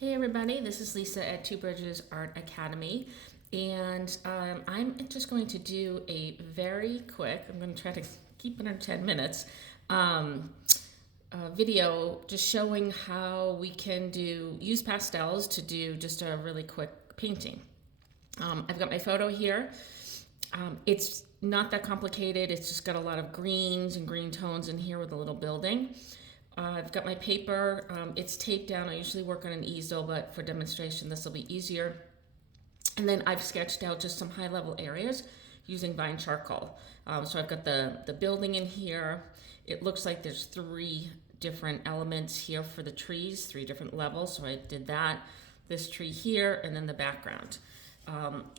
Hey everybody, this is Lisa at Two Bridges Art Academy, and I'm just going to do a very quick, I'm going to try to keep it under 10 minutes, um, video just showing how we can use pastels to do just a really quick painting. I've got my photo here. It's not that complicated, it's just got a lot of greens and green tones in here with a little building. I've got my paper. It's taped down. I usually work on an easel, but for demonstration, this will be easier. And then I've sketched out just some high level areas using vine charcoal. So I've got the building in here. It looks like there's three different elements here for the trees, three different levels. So I did that, this tree here, and then the background.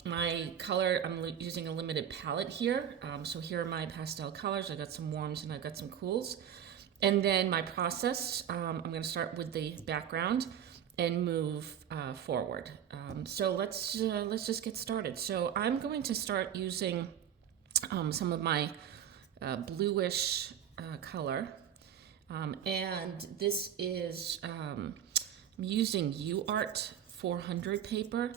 My color, I'm using a limited palette here. So here are my pastel colors. I got some warms and I got some cools. And then my process, I'm going to start with the background and move forward. So let's just get started. So I'm going to start using some of my bluish color, and this is I'm using UArt 400 paper,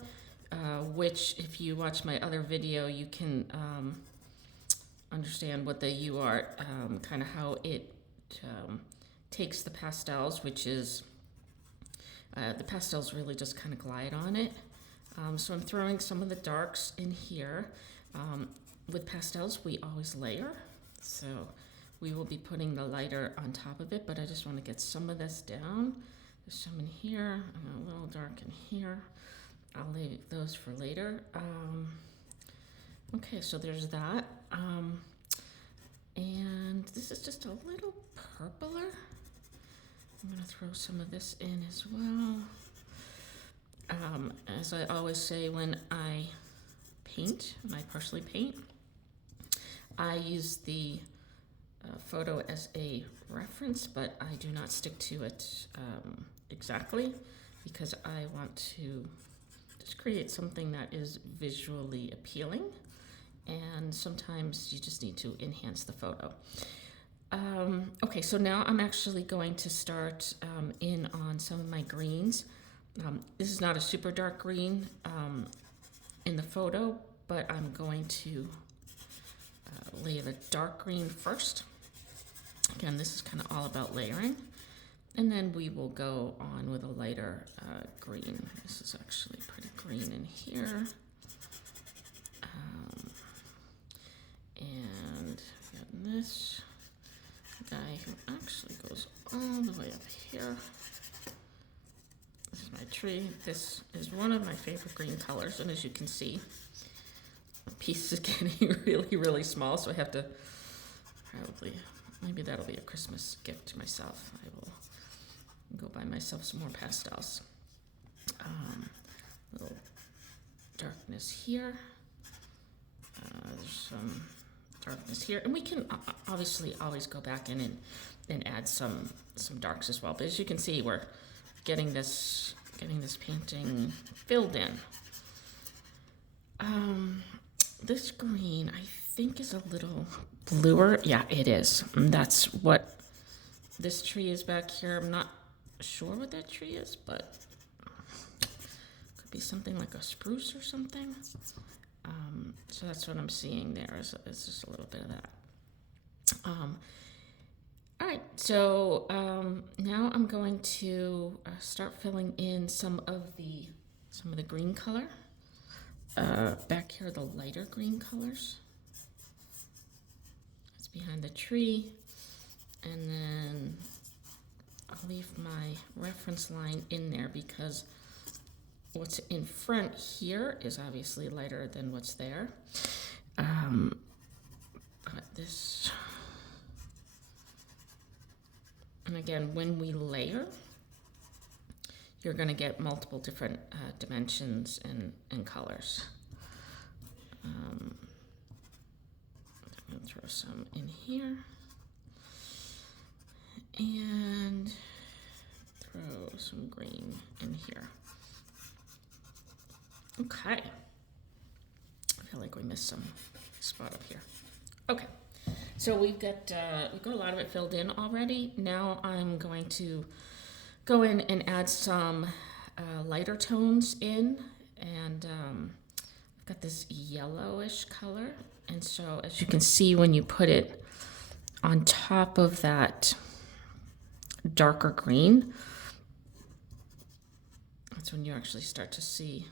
which if you watch my other video, you can understand what the UArt kind of how it takes the pastels, which is the pastels really just kind of glide on it. So I'm throwing some of the darks in here. With pastels, we always layer, so we will be putting the lighter on top of it, but I just want to get some of this down. There's some in here, and a little dark in here. I'll leave those for later. Okay, so there's that. And this is just a little purpler. I'm going to throw some of this in as well. As I always say when I paint, when I partially paint, I use the photo as a reference, but I do not stick to it exactly because I want to just create something that is visually appealing. And sometimes you just need to enhance the photo. Okay, so now I'm actually going to start in on some of my greens. This is not a super dark green in the photo, but I'm going to lay the dark green first. Again, this is kind of all about layering. And then we will go on with a lighter green. This is actually pretty green in here. And got this guy who actually goes all the way up here. This is my tree. This is one of my favorite green colors, and as you can see, the piece is getting really, really small, so I have to maybe that'll be a Christmas gift to myself. I will go buy myself some more pastels. Little darkness here. There's some darkness here, and we can obviously always go back in and add some darks as well. But as you can see, we're getting this painting filled in. This green I think is a little bluer. Yeah, it is. That's what this tree is back here. I'm not sure what that tree is, but could be something like a spruce or something. So that's what I'm seeing there is just a little bit of that. All right, so now I'm going to start filling in some of the green color. Back here, the lighter green colors. It's behind the tree, and then I'll leave my reference line in there because what's in front here is obviously lighter than what's there. But this, and again, when we layer, you're going to get multiple different dimensions and colors. I'm going to throw some in here and throw some green in here. Okay. I feel like we missed some spot up here. Okay. So we've got a lot of it filled in already. Now I'm going to go in and add some lighter tones in, and I've got this yellowish color. And so as you can see, when you put it on top of that darker green, that's when you actually start to see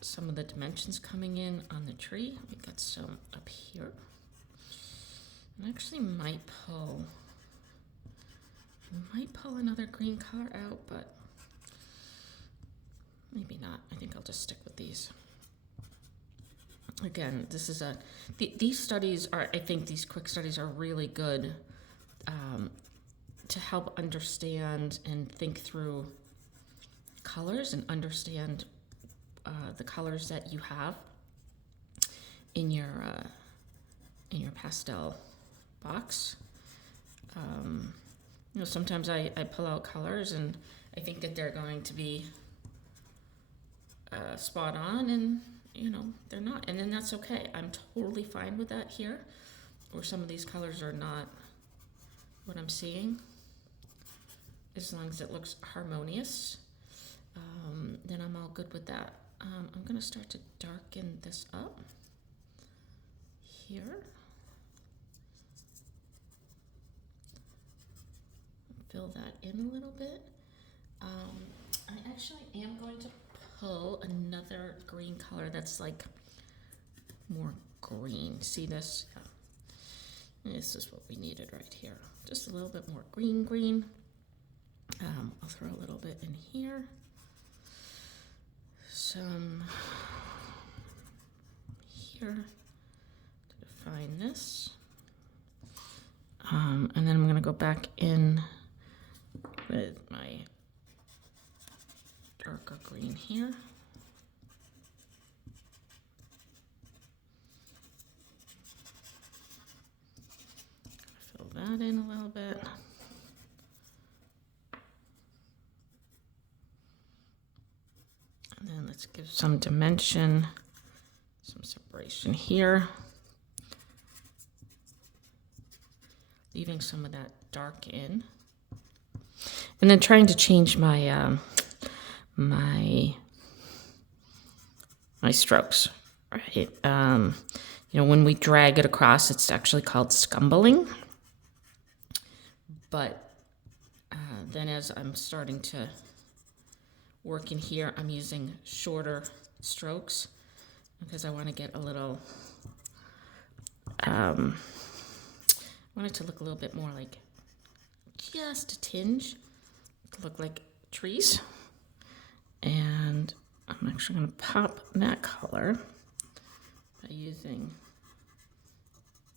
some of the dimensions coming in on the tree. We got some up here. I actually might pull another green color out, but maybe not. I think I'll just stick with these. Again, this is these studies are, I think these quick studies are really good to help understand and think through colors and understand the colors that you have in your pastel box. Sometimes I pull out colors and I think that they're going to be spot on, and they're not, and then that's okay. I'm totally fine with that here, where some of these colors are not what I'm seeing, as long as it looks harmonious. Then I'm all good with that. I'm going to start to darken this up here. Fill that in a little bit. I actually am going to pull another green color that's like more green. See this? Yeah. This is what we needed right here. Just a little bit more green. I'll throw a little bit in here. Some here to define this. And then I'm going to go back in with my darker green here. Fill that in a little bit. And then let's give some dimension, some separation here. Leaving some of that dark in. And then trying to change my my strokes, right? When we drag it across, it's actually called scumbling. But then as I'm starting to work in here, I'm using shorter strokes because I want to get a little, I want it to look a little bit more like just a tinge, to look like trees. And I'm actually going to pop that color by using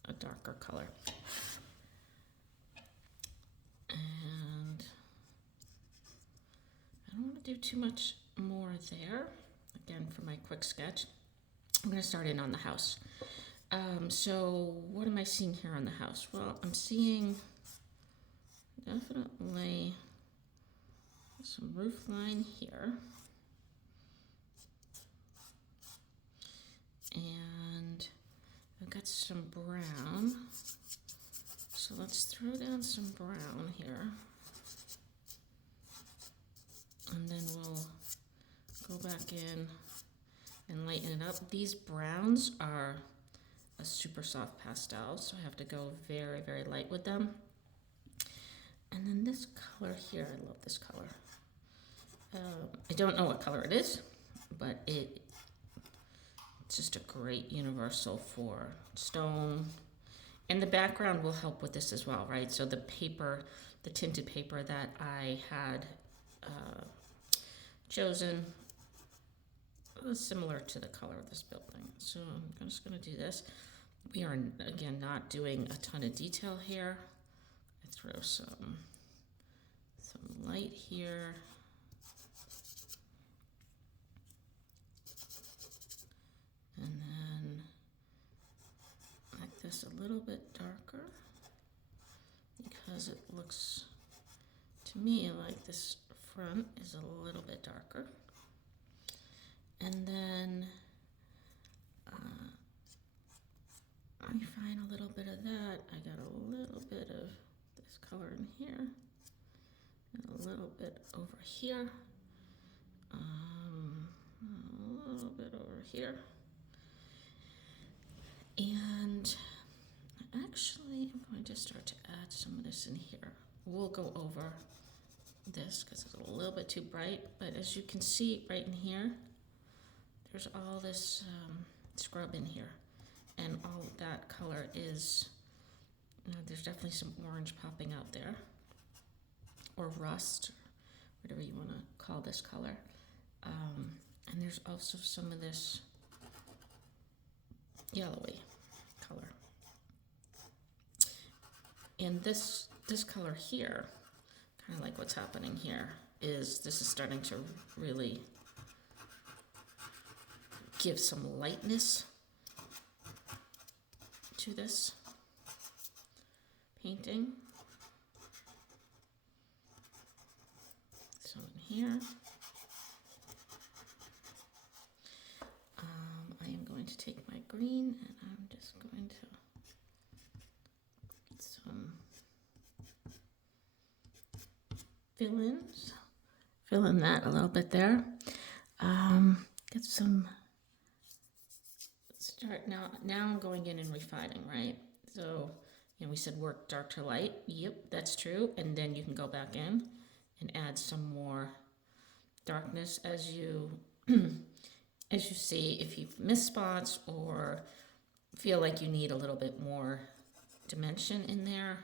a darker color. And I don't want to do too much more there. Again, for my quick sketch, I'm going to start in on the house. So what am I seeing here on the house? Well, I'm seeing definitely some roof line here. And I've got some brown. So let's throw down some brown here. And then we'll go back in and lighten it up. These browns are a super soft pastel, so I have to go very, very light with them. And then this color here, I love this color. I don't know what color it is, but it's just a great universal for stone. And the background will help with this as well, right? So the paper, the tinted paper that I had chosen was similar to the color of this building. So I'm just going to do this. We are, again, not doing a ton of detail here. I throw some light here. And then make this a little bit darker because it looks to me like this front is a little bit darker. And then refine a little bit of that. I got a little bit of this color in here. a little bit over here. A little bit over here. And actually, I'm going to start to add some of this in here. We'll go over this because it's a little bit too bright, but as you can see right in here, there's all this scrub in here, and all of that color is, there's definitely some orange popping out there, or rust, whatever you want to call this color. And there's also some of this yellowy color. And this color here, kind of like what's happening here, is this is starting to really give some lightness to this painting. So in here, I am going to take my green and I'm just going to get some fill in that a little bit there. Get some, start now I'm going in and refining, right? So, we said work dark to light. Yep, that's true. And then you can go back in and add some more darkness as you as you see if you've missed spots or feel like you need a little bit more dimension in there.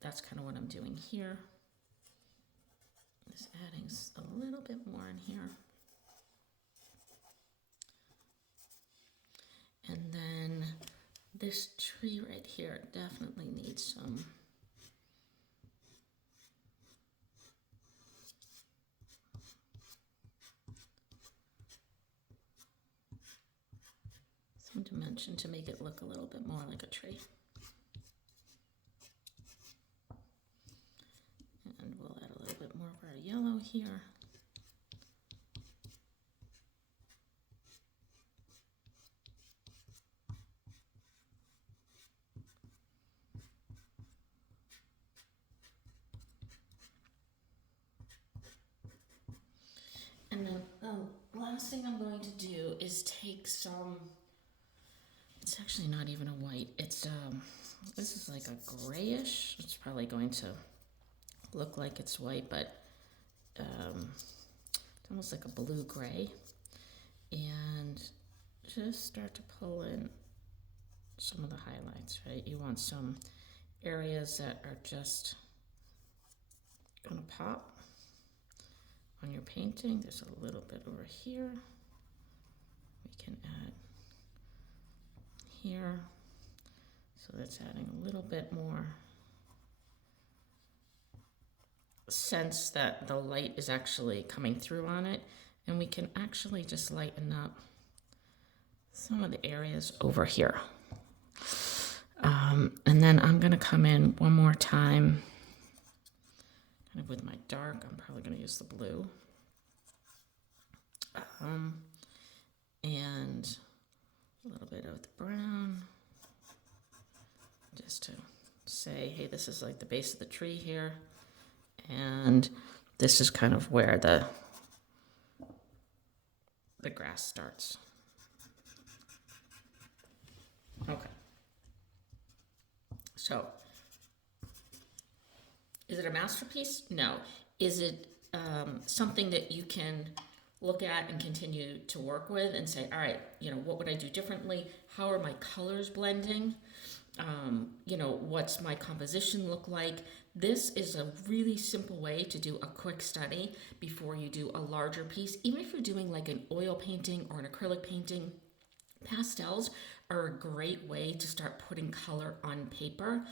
That's kind of what I'm doing here. Just adding a little bit more in here. And then this tree right here definitely needs some dimension to make it look a little bit more like a tree. And we'll add a little bit more of our yellow here. And then the last thing I'm going to do is take some, it's actually not even a white, it's this is like a grayish, it's probably going to look like it's white, but it's almost like a blue gray, and just start to pull in some of the highlights, right? You want some areas that are just gonna pop on your painting. There's a little bit over here. We can add here. So that's adding a little bit more sense that the light is actually coming through on it. And we can actually just lighten up some of the areas over here. And then I'm gonna come in one more time, kind of with my dark. I'm probably gonna use the blue. And a little bit of the brown, just to say, hey, this is like the base of the tree here, and this is kind of where the grass starts. Okay. So, is it a masterpiece? No. Is it something that you can look at and continue to work with and say, all right, what would I do differently? How are my colors blending? What's my composition look like? This is a really simple way to do a quick study before you do a larger piece. Even if you're doing like an oil painting or an acrylic painting, pastels are a great way to start putting color on paper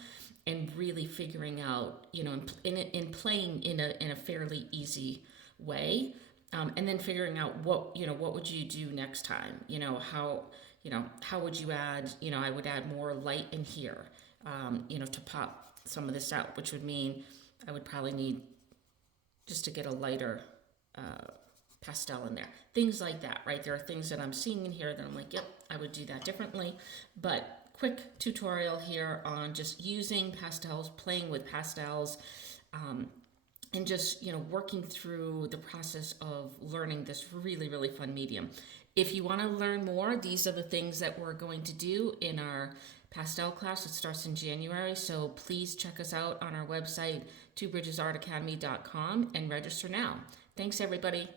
and really figuring out, in playing in a fairly easy way. And then figuring out what would you do next time? How would you add, I would add more light in here, to pop some of this out, which would mean I would probably need just to get a lighter pastel in there. Things like that, right? There are things that I'm seeing in here that I'm like, yep, I would do that differently. But quick tutorial here on just using pastels, playing with pastels, and just working through the process of learning this really fun medium. If you want to learn more, these are the things that we're going to do in our pastel class. It starts in January, so please check us out on our website, twobridgesartacademy.com, and register now. Thanks, everybody.